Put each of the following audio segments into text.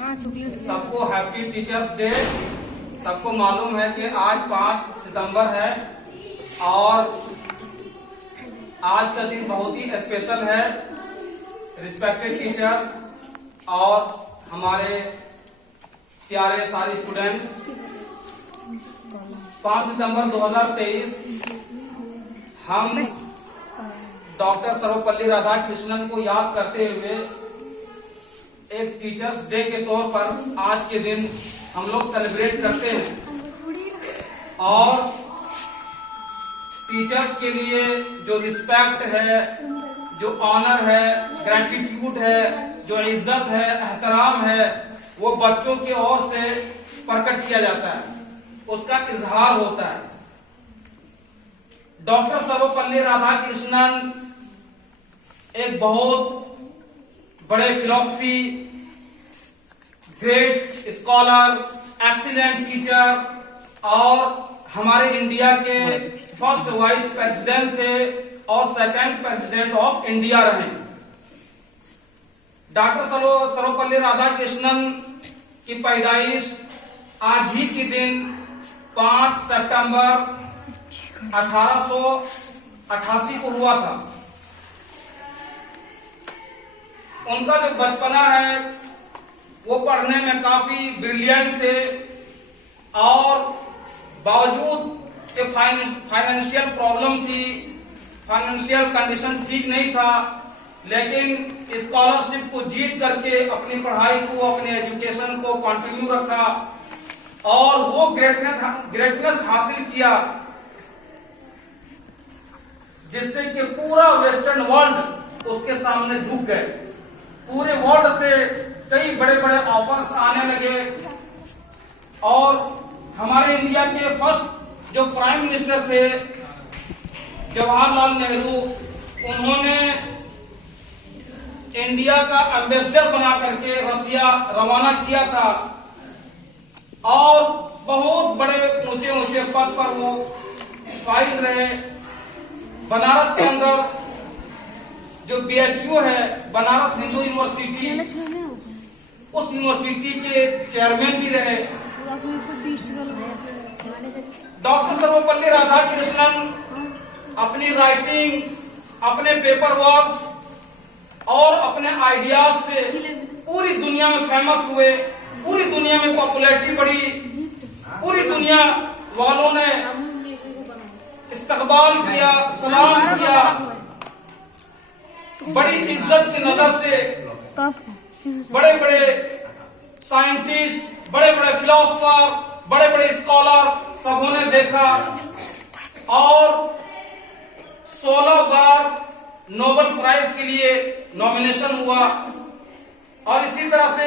सबको happy teachers day. सबको मालूम है कि आज 5 सितंबर है और आज का दिन बहुत ही स्पेशल है। रिस्पेक्टेड टीचर्स और हमारे प्यारे सारे स्टूडेंट्स, 5 सितंबर 2023 हम डॉक्टर सर्वपल्ली राधाकृष्णन को याद करते हुए एक टीचर्स डे के तौर पर आज के दिन हम लोग सेलिब्रेट करते हैं। और टीचर्स के लिए जो रिस्पेक्ट है, जो ऑनर है, ग्रेटिट्यूड है, जो इज्जत है, एहतराम है, वो बच्चों की ओर से प्रकट किया जाता है, उसका इजहार होता है। डॉक्टर सर्वपल्ली राधाकृष्णन एक बहुत बड़े philosophy, great scholar, excellent teacher और हमारे इंडिया के फर्स्ट वाइस प्रेसिडेंट थे और सेकंड प्रेसिडेंट ऑफ इंडिया रहे। डॉक्टर सर्वपल्ली राधाकृष्णन की पैदाइश आज ही के दिन 5 सितंबर 1888 को हुआ था। उनका जो बचपना है वो पढ़ने में काफी ब्रिलियंट थे और बावजूद कि फाइनेंशियल प्रॉब्लम थी, फाइनेंशियल कंडीशन ठीक नहीं था, लेकिन स्कॉलरशिप को जीत करके अपनी पढ़ाई को, अपने एजुकेशन को कंटिन्यू रखा और वो ग्रेटनेस हासिल किया जिससे कि पूरा वेस्टर्न वर्ल्ड उसके सामने झुक गए। पूरे वर्ल्ड से कई बड़े बड़े ऑफर्स आने लगे और हमारे इंडिया के फर्स्ट जो प्राइम मिनिस्टर थे जवाहरलाल नेहरू, उन्होंने इंडिया का एम्बेसडर बना करके रसिया रवाना किया था और बहुत बड़े ऊंचे ऊंचे पद पर वो फाइज रहे। बनारस के अंदर जो BHU है, बनारस हिंदू यूनिवर्सिटी, उस यूनिवर्सिटी के चेयरमैन भी रहे। डॉक्टर सर्वपल्ली राधाकृष्णन अपनी राइटिंग, अपने पेपर वर्क्स और अपने आइडियाज से पूरी दुनिया में फेमस हुए, पूरी दुनिया में पॉपुलैरिटी बढ़ी, पूरी दुनिया वालों ने इस्तकबाल किया, सलाम किया, बड़ी इज्जत की नजर से बड़े बड़े साइंटिस्ट, बड़े बड़े फिलोसोफर, बड़े बड़े स्कॉलर सबों ने देखा और 16 बार नोबेल प्राइज के लिए नॉमिनेशन हुआ और इसी तरह से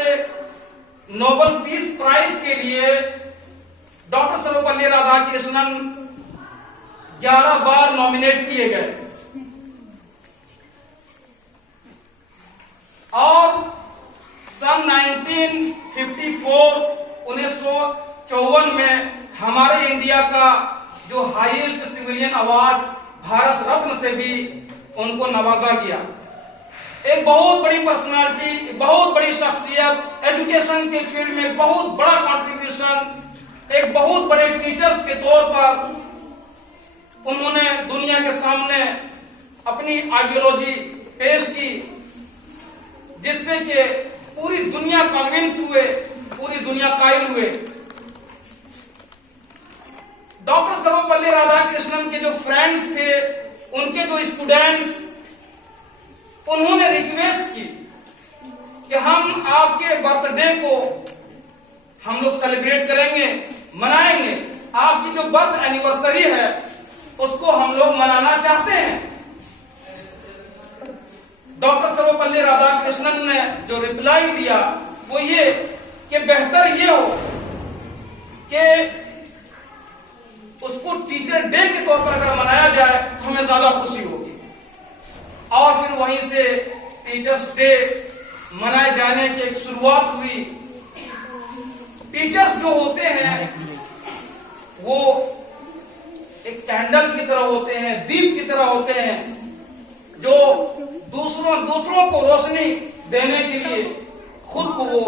नोबेल पीस प्राइज के लिए डॉक्टर सर्वपल्ली राधाकृष्णन 11 बार नॉमिनेट किए गए। और सन 1954 में हमारे इंडिया का जो highest civilian award Bharat Ratna से भी उनको नवाजा गया। एक बहुत बड़ी पर्सनालिटी, बहुत बड़ी शख्सियत, एजुकेशन के फील्ड में बहुत बड़ा कंट्रीब्यूशन, एक बहुत बड़े टीचर्स के तौर पर उन्होंने दुनिया के सामने अपनी आइडियोलॉजी पेश की जिससे कि पूरी दुनिया कन्विंस हुए, पूरी दुनिया कायल हुए। डॉक्टर सर्वपल्ली राधाकृष्णन के जो फ्रेंड्स थे, उनके जो स्टूडेंट्स, उन्होंने रिक्वेस्ट की कि हम आपके बर्थडे को हम लोग सेलिब्रेट करेंगे, मनाएंगे, आपकी जो बर्थ एनिवर्सरी है उसको हम लोग मनाना चाहते हैं। डॉक्टर सर्वपल्ली राधाकृष्णन ने जो रिप्लाई दिया वो ये कि बेहतर ये हो कि उसको टीचर डे के तौर पर अगर मनाया जाए तो हमें ज्यादा खुशी होगी। और फिर वहीं से टीचर्स डे मनाए जाने की एक शुरुआत हुई। टीचर्स जो होते हैं वो एक कैंडल की तरह होते हैं, दीप की तरह होते हैं, जो दूसरों को रोशनी देने के लिए खुद को वो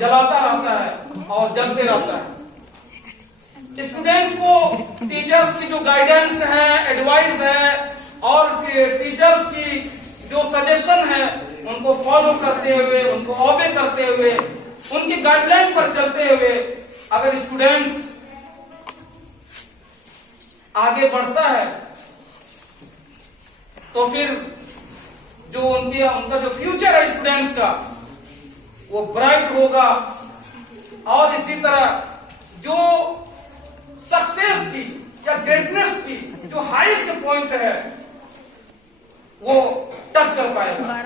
जलाता रहता है और जलते रहता है। स्टूडेंट्स को टीचर्स की जो गाइडेंस है, एडवाइस है और टीचर्स की जो सजेशन है उनको फॉलो करते हुए, उनको ऑबे करते हुए, उनकी गाइडलाइन पर चलते हुए अगर स्टूडेंट्स आगे बढ़ता है तो फिर जो उनका जो फ्यूचर है स्टूडेंट्स का वो ब्राइट होगा। और इसी तरह जो सक्सेस की या ग्रेटनेस की जो हाईएस्ट पॉइंट है वो टच कर पाएगा।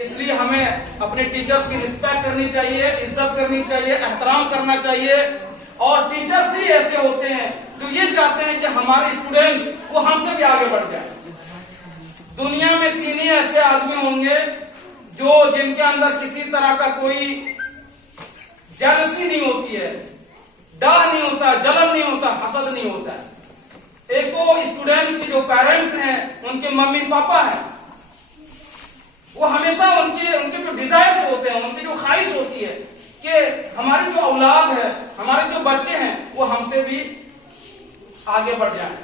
इसलिए हमें अपने टीचर्स की रिस्पेक्ट करनी चाहिए, इज्जत करनी चाहिए, एहतराम करना चाहिए। और टीचर्स ही ऐसे होते हैं जो ये चाहते हैं कि हमारे स्टूडेंट्स वो हमसे भी आगे बढ़ जाए। दुनिया में 3 ही ऐसे आदमी होंगे जिनके अंदर किसी तरह का कोई जेलसी नहीं होती है, डर नहीं होता, जलन नहीं होता, हसद नहीं होता है। एक तो स्टूडेंट्स के जो पेरेंट्स हैं, उनके मम्मी पापा हैं, वो हमेशा उनके जो डिजायर्स होते हैं, उनकी जो ख्वाहिश होती है कि हमारी जो औलाद है, हमारे जो बच्चे हैं वो हमसे भी आगे बढ़ जाए,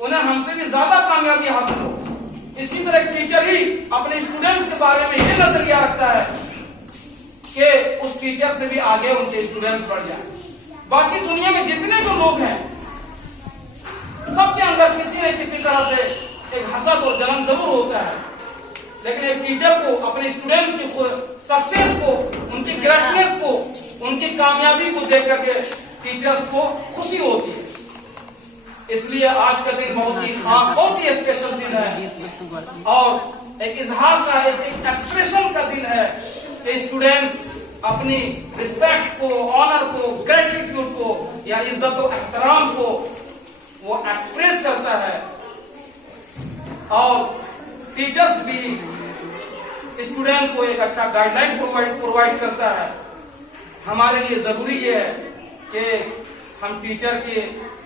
उन्हें हमसे भी ज्यादा कामयाबी हासिल हो। इसी तरह टीचर ही अपने स्टूडेंट्स के बारे में ये नजरिया रखता है कि उस टीचर से भी आगे उनके स्टूडेंट्स बढ़ जाए। बाकी दुनिया में जितने जो लोग हैं सबके अंदर किसी न किसी तरह से एक हसद और जलन जरूर होता है, लेकिन एक टीचर को अपने स्टूडेंट्स की सक्सेस को, उनकी ग्रेटनेस को, उनकी कामयाबी को देख करके टीचर्स को खुशी होती है। इसलिए आज का दिन बहुत ही खास, बहुत ही स्पेशल दिन है और एक इजहार का, एक एक्सप्रेशन का दिन है कि स्टूडेंट्स अपनी रिस्पेक्ट को, ऑनर को, ग्रेटिट्यूड को या इज्जत और एहतराम को वो एक्सप्रेस करता है। और टीचर्स भी स्टूडेंट को एक अच्छा गाइडलाइन प्रोवाइड करता है। हमारे लिए जरूरी ये है कि हम टीचर के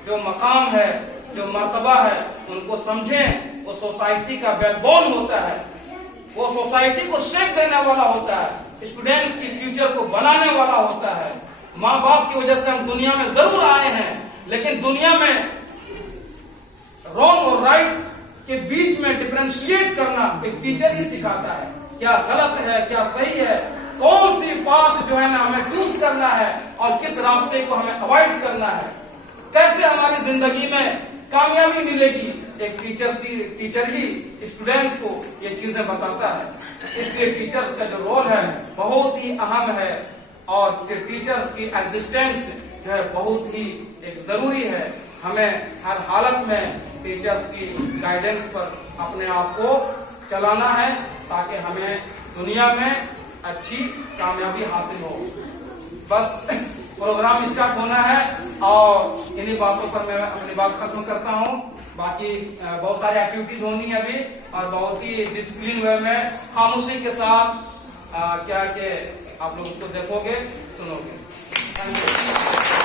जो मकाम है, जो मर्तबा है, उनको समझें। वो सोसाइटी का बैकबोन होता है, वो सोसाइटी को शेप देने वाला होता है, स्टूडेंट्स की फ्यूचर को बनाने वाला होता है। माँ बाप की वजह से हम दुनिया में जरूर आए हैं, लेकिन दुनिया में रॉन्ग और राइट के बीच में डिफरेंशिएट करना एक टीचर ही सिखाता है। क्या गलत है, क्या सही है, कौन सी बात जो है ना हमें चूज करना है और किस रास्ते को हमें अवॉइड करना है, कैसे हमारी जिंदगी में कामयाबी मिलेगी, एक टीचर ही स्टूडेंट्स को ये चीजें बताता है। इसलिए टीचर्स का जो रोल है बहुत ही अहम है और टीचर्स की एग्जिस्टेंस जो है बहुत ही एक जरूरी है। हमें हर हालत में टीचर्स की गाइडेंस पर अपने आप को चलाना है ताकि हमें दुनिया में अच्छी कामयाबी हासिल हो। बस प्रोग्राम स्टार्ट होना है और इन्हीं बातों पर मैं अपनी बात खत्म करता हूँ। बाकी बहुत सारी एक्टिविटीज होनी है अभी और बहुत ही डिसिप्लिन वे में खामोशी के साथ क्या कि आप लोग उसको देखोगे, सुनोगे। Thank you.